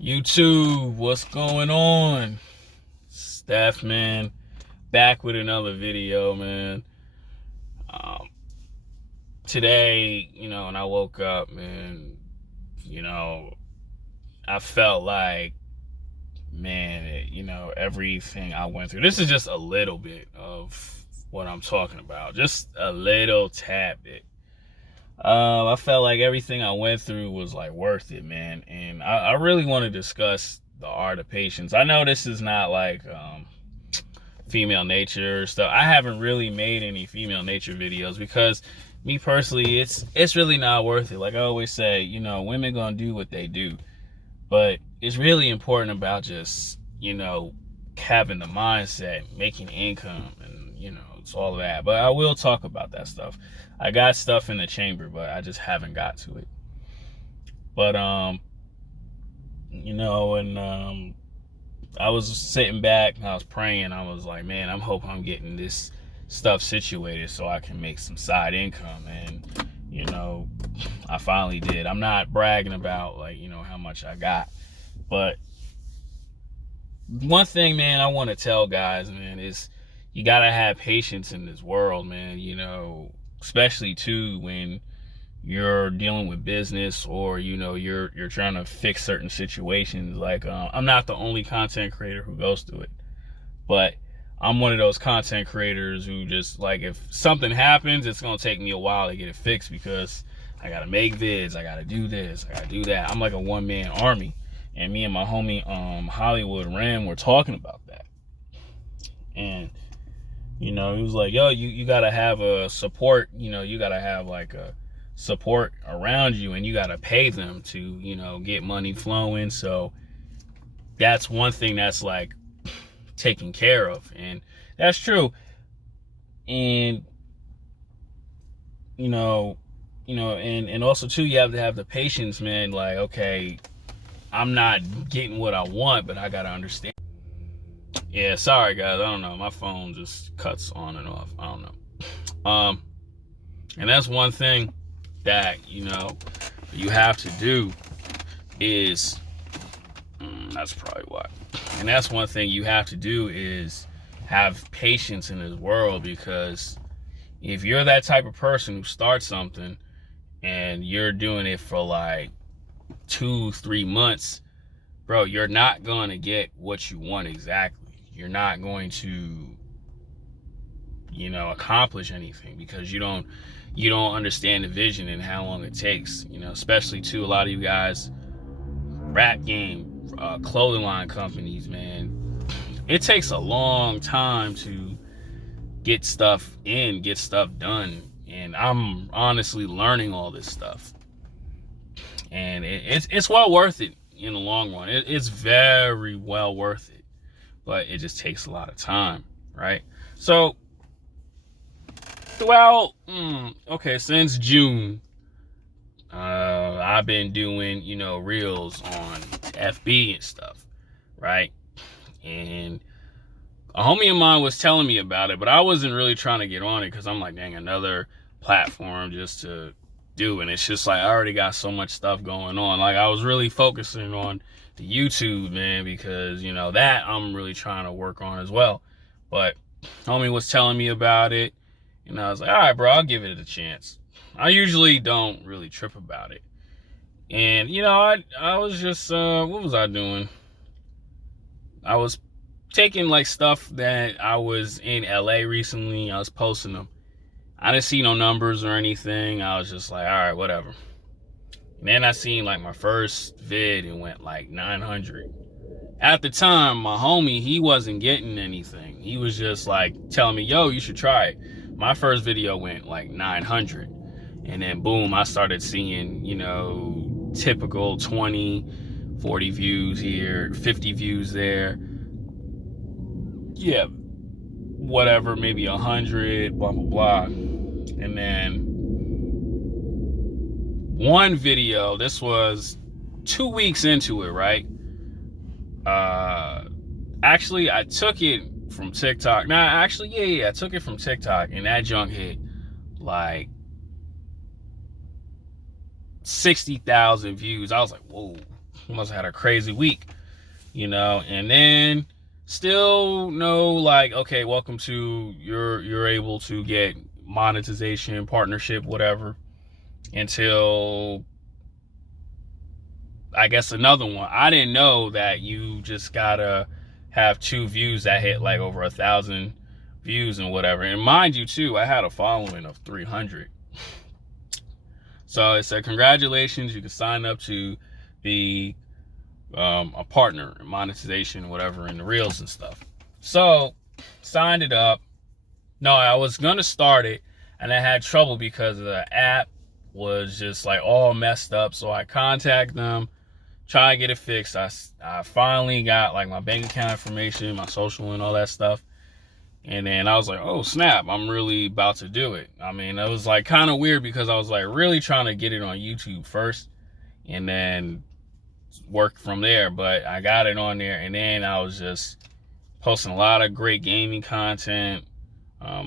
YouTube, what's going on? Steph, man, back with another video, man. Um, Today, when I woke up, man, you know, I felt like, man, everything I went through. This is just a little bit of what I'm talking about, just a little tad bit. I felt like everything I went through was like worth it, man. And I really want to discuss the art of patience. I know this is not like female nature stuff. I haven't really made any female nature videos because me personally, it's really not worth it. Like I always say, women gonna do what they do, but it's really important about just having the mindset, making income, and it's all of that. But I will talk about that stuff. I got stuff in the chamber, but I just haven't got to it. But and I was sitting back and I was praying. I was like, man, I'm hoping I'm getting this stuff situated so I can make some side income. And I finally did. I'm not bragging about how much I got, but one thing, man, I want to tell guys, man, is you gotta have patience in this world, man. Especially too when you're dealing with business or you're trying to fix certain situations. Like I'm not the only content creator who goes through it, but I'm one of those content creators who just like, if something happens, it's gonna take me a while to get it fixed because I gotta make vids, I gotta do this, I gotta do that. I'm like a one-man army. And me and my homie Hollywood Ram were talking about that. And he was like, yo, you gotta have a support, you gotta have like a support around you, and you gotta pay them to get money flowing. So that's one thing that's like taken care of, and that's true. And and also too, you have to have the patience, man. Like, okay, I'm not getting what I want, but I gotta understand. Yeah, sorry guys, I don't know, my phone just cuts on and off. I don't know. And that's one thing that you have to do is that's probably why. And that's one thing you have to do is have patience in this world, because if you're that type of person who starts something and you're doing it for like 2-3 months, bro, you're not going to get what you want exactly. You're not going to accomplish anything because you don't understand the vision and how long it takes. Especially to a lot of you guys, rap game, clothing line companies, man, it takes a long time to get stuff done. And I'm honestly learning all this stuff, and it's well worth it in the long run. It's very well worth it, but it just takes a lot of time, right? So throughout since June, I've been doing reels on FB and stuff, right? And a homie of mine was telling me about it, but I wasn't really trying to get on it because I'm like, dang, another platform just to do. And it's just like, I already got so much stuff going on. Like, I was really focusing on the YouTube, man, because that I'm really trying to work on as well. But homie was telling me about it, and I was like, all right, bro, I'll give it a chance. I usually don't really trip about it. And I was just what was I doing? I was taking like stuff that I was in LA recently. I was posting them. I didn't see no numbers or anything. I was just like, all right, whatever. And then I seen like my first vid, and went like 900. At the time, my homie, he wasn't getting anything. He was just like telling me, yo, you should try it. My first video went like 900. And then boom, I started seeing, typical 20, 40 views here, 50 views there. Yeah, whatever, maybe 100, blah, blah, blah. And then one video, this was 2 weeks into it, right? Actually, I took it from TikTok. I took it from TikTok, and that junk hit like 60,000 views. I was like, whoa, must have had a crazy week, you know. And then still no, like, okay, welcome to you're able to get monetization, partnership, whatever, until I guess another one. I didn't know that you just gotta have 2 views that hit like over 1,000 views and whatever. And mind you too, I had a following of 300. So it said, congratulations, you can sign up to be a partner in monetization, whatever, in the reels and stuff. So signed it up. No, I was gonna start it, and I had trouble because the app was just like all messed up. So I contacted them, try to get it fixed. I finally got like my bank account information, my social, and all that stuff. And then I was like, oh snap, I'm really about to do it. I mean, it was like kind of weird because I was like really trying to get it on YouTube first and then work from there. But I got it on there, and then I was just posting a lot of great gaming content.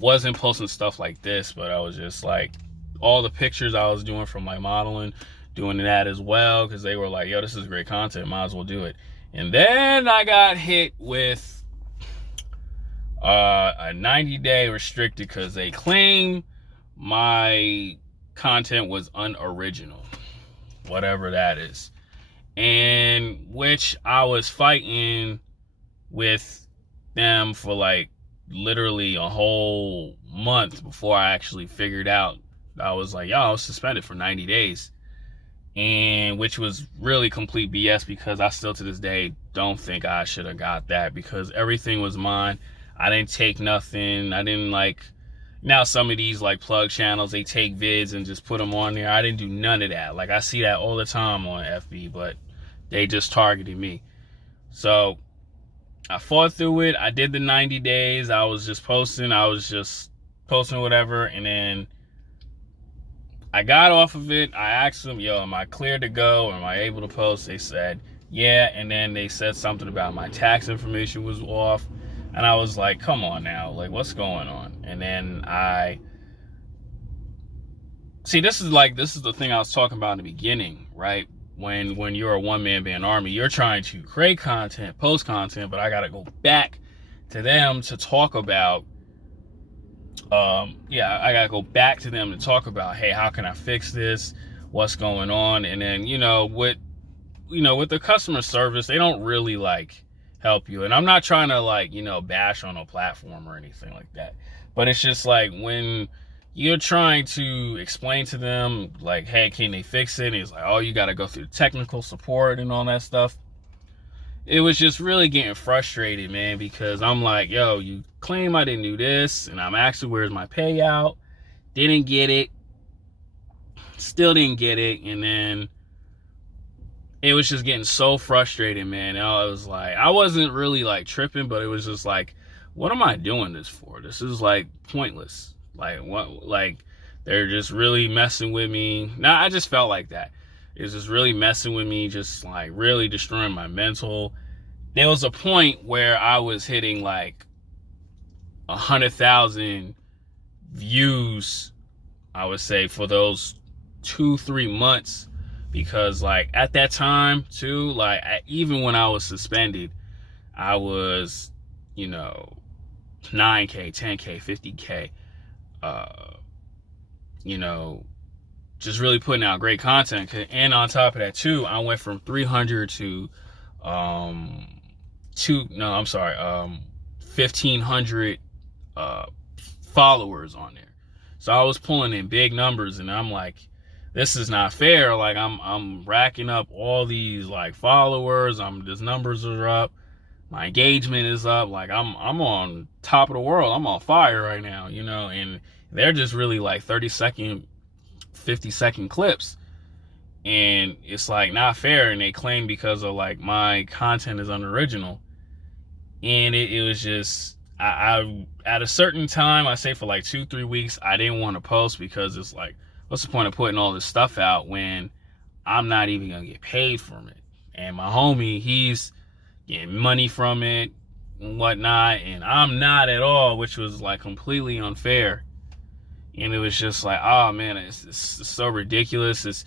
Wasn't posting stuff like this, but I was just like, all the pictures I was doing from like modeling, doing that as well, because they were like, yo, this is great content, might as well do it. And then I got hit with a 90-day restricted because they claim my content was unoriginal, whatever that is. And which I was fighting with them for like literally a whole month before I actually figured out. I was like, yo, I was suspended for 90 days. And which was really complete BS, because I still to this day don't think I should have got that, because everything was mine. I didn't take nothing. I didn't like, now some of these like plug channels, they take vids and just put them on there. I didn't do none of that. Like I see that all the time on FB, but they just targeted me. So I fought through it. I did the 90 days. I was just posting whatever. And then I got off of it. I asked them, yo, am I clear to go? Am I able to post? They said, yeah. And then they said something about my tax information was off. And I was like, come on now, like what's going on? And then this is the thing I was talking about in the beginning, right? When you're a one-man band army, you're trying to create content, post content, but I got to go back to them to talk about, I got to go back to them to talk about, hey, how can I fix this? What's going on? And then, with the customer service, they don't really like help you. And I'm not trying to like, bash on a platform or anything like that. But it's just like when you're trying to explain to them like, hey, can they fix it? And it's like, oh, you got to go through technical support and all that stuff. It was just really getting frustrated, man, because I'm like, yo, you claim I didn't do this, and I'm asking where's my payout. Didn't get it. Still didn't get it. And then it was just getting so frustrating, man. And I was like, I wasn't really like tripping, but it was just like, what am I doing this for? This is like pointless. Like what? Like they're just really messing with me. Now I just felt like that. It's just really messing with me, just like really destroying my mental. There was a point where I was hitting like 100,000 views, I would say, for those 2-3 months. Because like at that time too, like even when I was suspended, I was, 9K, 10K, 50K, just really putting out great content. And on top of that too, I went from 300 to 1,500 followers on there. So I was pulling in big numbers, and I'm like, this is not fair. Like I'm racking up all these like followers. These numbers are up. My engagement is up. Like I'm on top of the world. I'm on fire right now, and they're just really like 30-second, 50-second clips. And it's like not fair. And they claim because of like my content is unoriginal. And it was just, I at a certain time, I say for like 2-3 weeks, I didn't want to post, because it's like, what's the point of putting all this stuff out when I'm not even going to get paid from it? And my homie, he's getting money from it and whatnot, and I'm not at all, which was like completely unfair. And it was just like, oh man, it's so ridiculous. It's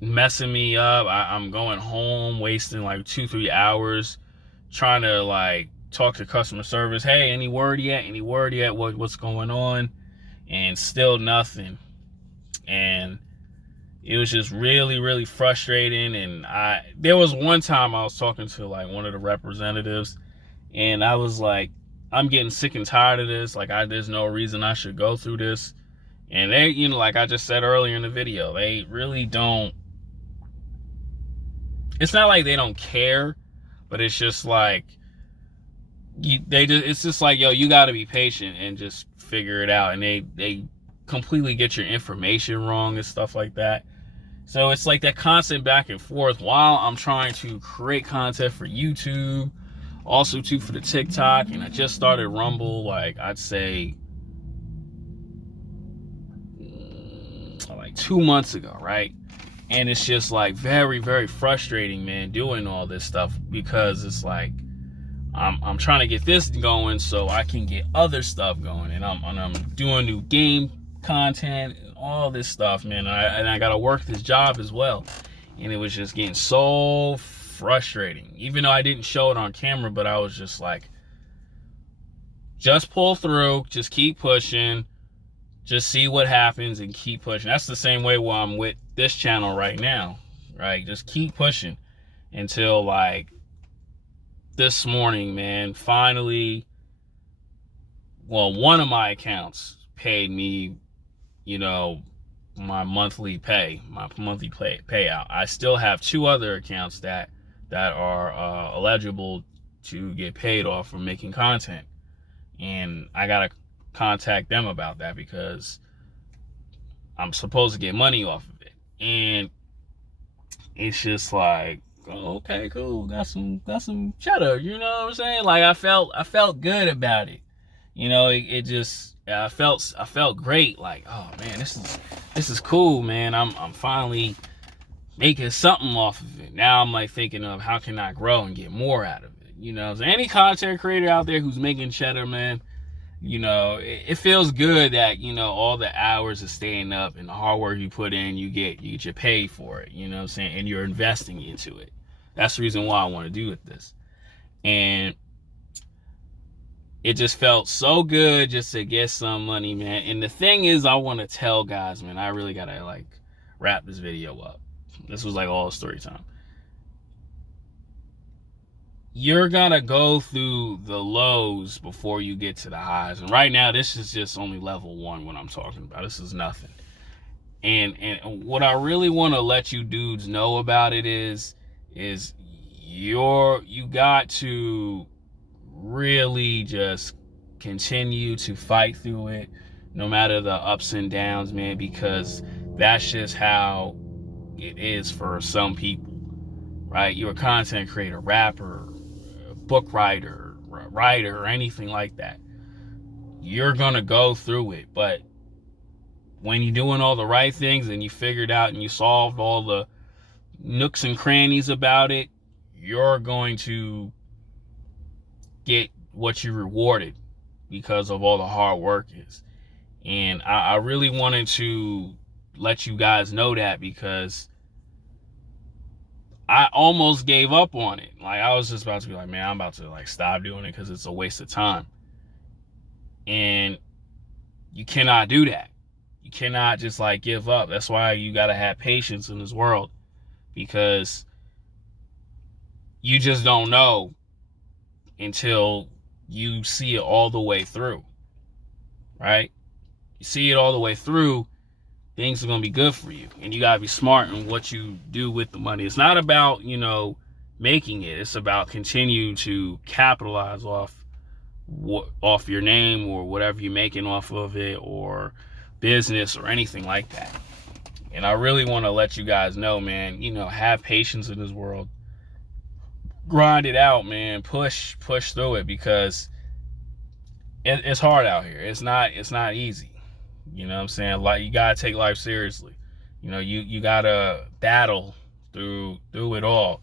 messing me up. I'm going home, wasting like 2-3 hours trying to like talk to customer service. Hey, any word yet? Any word yet? What's going on? And still nothing. And it was just really, really frustrating. And there was one time I was talking to like one of the representatives, and I was like, I'm getting sick and tired of this. Like, there's no reason I should go through this. And they, like I just said earlier in the video, they really don't. It's not like they don't care, but it's just like it's just like, yo, you got to be patient and just figure it out. And they completely get your information wrong and stuff like that. So it's like that constant back and forth while I'm trying to create content for YouTube, also too for the TikTok. And I just started Rumble, like I'd say like 2 months ago, right? And it's just like very, very frustrating, man, doing all this stuff, because it's like I'm trying to get this going so I can get other stuff going, and I'm doing new game content and all this stuff, man. And I gotta work this job as well, and it was just getting so frustrating. Even though I didn't show it on camera, but I was just like, just pull through, just keep pushing, just see what happens and keep pushing. That's the same way while I'm with this channel right now, right? Just keep pushing until like this morning, man, finally, well, one of my accounts paid me, my monthly payout. I still have 2 other accounts that are eligible to get paid off for making content. And I got to contact them about that because I'm supposed to get money off of it. And it's just like, oh, okay, cool, got some cheddar, you know what I'm saying? Like I felt good about it. I felt great, like, oh man, this is cool, man. I'm finally making something off of it. Now I'm like thinking of how can I grow and get more out of it. So any content creator out there who's making cheddar, man, it feels good that, all the hours of staying up and the hard work you put in, you get your pay for it, you know what I'm saying? And you're investing into it. That's the reason why I want to do this. And it just felt so good just to get some money, man. And the thing is, I want to tell guys, man, I really got to like wrap this video up. This was like all story time. You're gonna go through the lows before you get to the highs. And right now, this is just only level 1 what I'm talking about. This is nothing. And what I really want to let you dudes know about it is you got to really just continue to fight through it, no matter the ups and downs, man, because that's just how it is for some people, right? You're a content creator, rapper, book writer, or anything like that. You're gonna go through it, but when you're doing all the right things and you figured out and you solved all the nooks and crannies about it, you're going to get what you rewarded because of all the hard work is. And I really wanted to let you guys know that, because I almost gave up on it. Like I was just about to be like, man, I'm about to like stop doing it because it's a waste of time. And you cannot do that. You cannot just like give up. That's why you got to have patience in this world, because you just don't know until you see it all the way through, right? You see it all the way through, things are going to be good for you. And you got to be smart in what you do with the money. It's not about, making it. It's about continue to capitalize off your name or whatever you're making off of it, or business or anything like that. And I really want to let you guys know, man, have patience in this world. Grind it out, man. Push through it, because it's hard out here. It's not easy. You know what I'm saying? Like, you gotta take life seriously. You gotta battle through it all,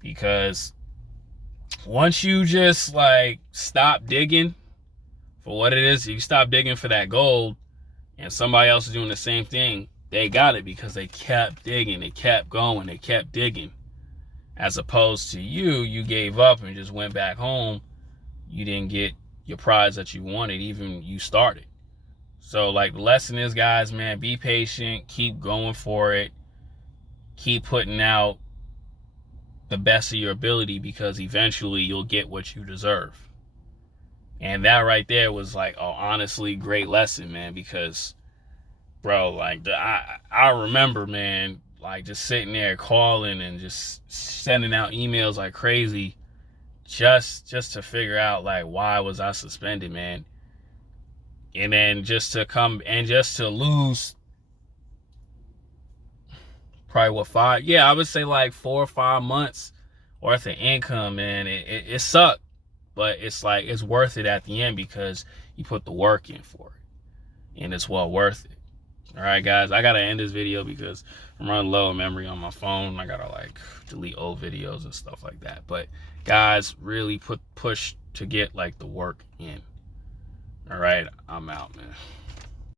because once you just like stop digging for what it is, you stop digging for that gold, and somebody else is doing the same thing, they got it because they kept digging, they kept going, they kept digging. As opposed to you gave up and just went back home. You didn't get your prize that you wanted, even you started. So like the lesson is, guys, man, be patient, keep going for it, keep putting out the best of your ability, because eventually you'll get what you deserve. And that right there was like, oh, honestly, great lesson, man, because bro, like I remember, man, like just sitting there calling and just sending out emails like crazy just to figure out like why was I suspended, man. And then just to come and just to lose probably I would say like 4 or 5 months worth of income, man. It sucked, but it's like it's worth it at the end because you put the work in for it, and it's well worth it. All right, guys, I gotta end this video because I'm running low on memory on my phone. I gotta like delete old videos and stuff like that. But guys, really push to get like the work in. All right, I'm out, man.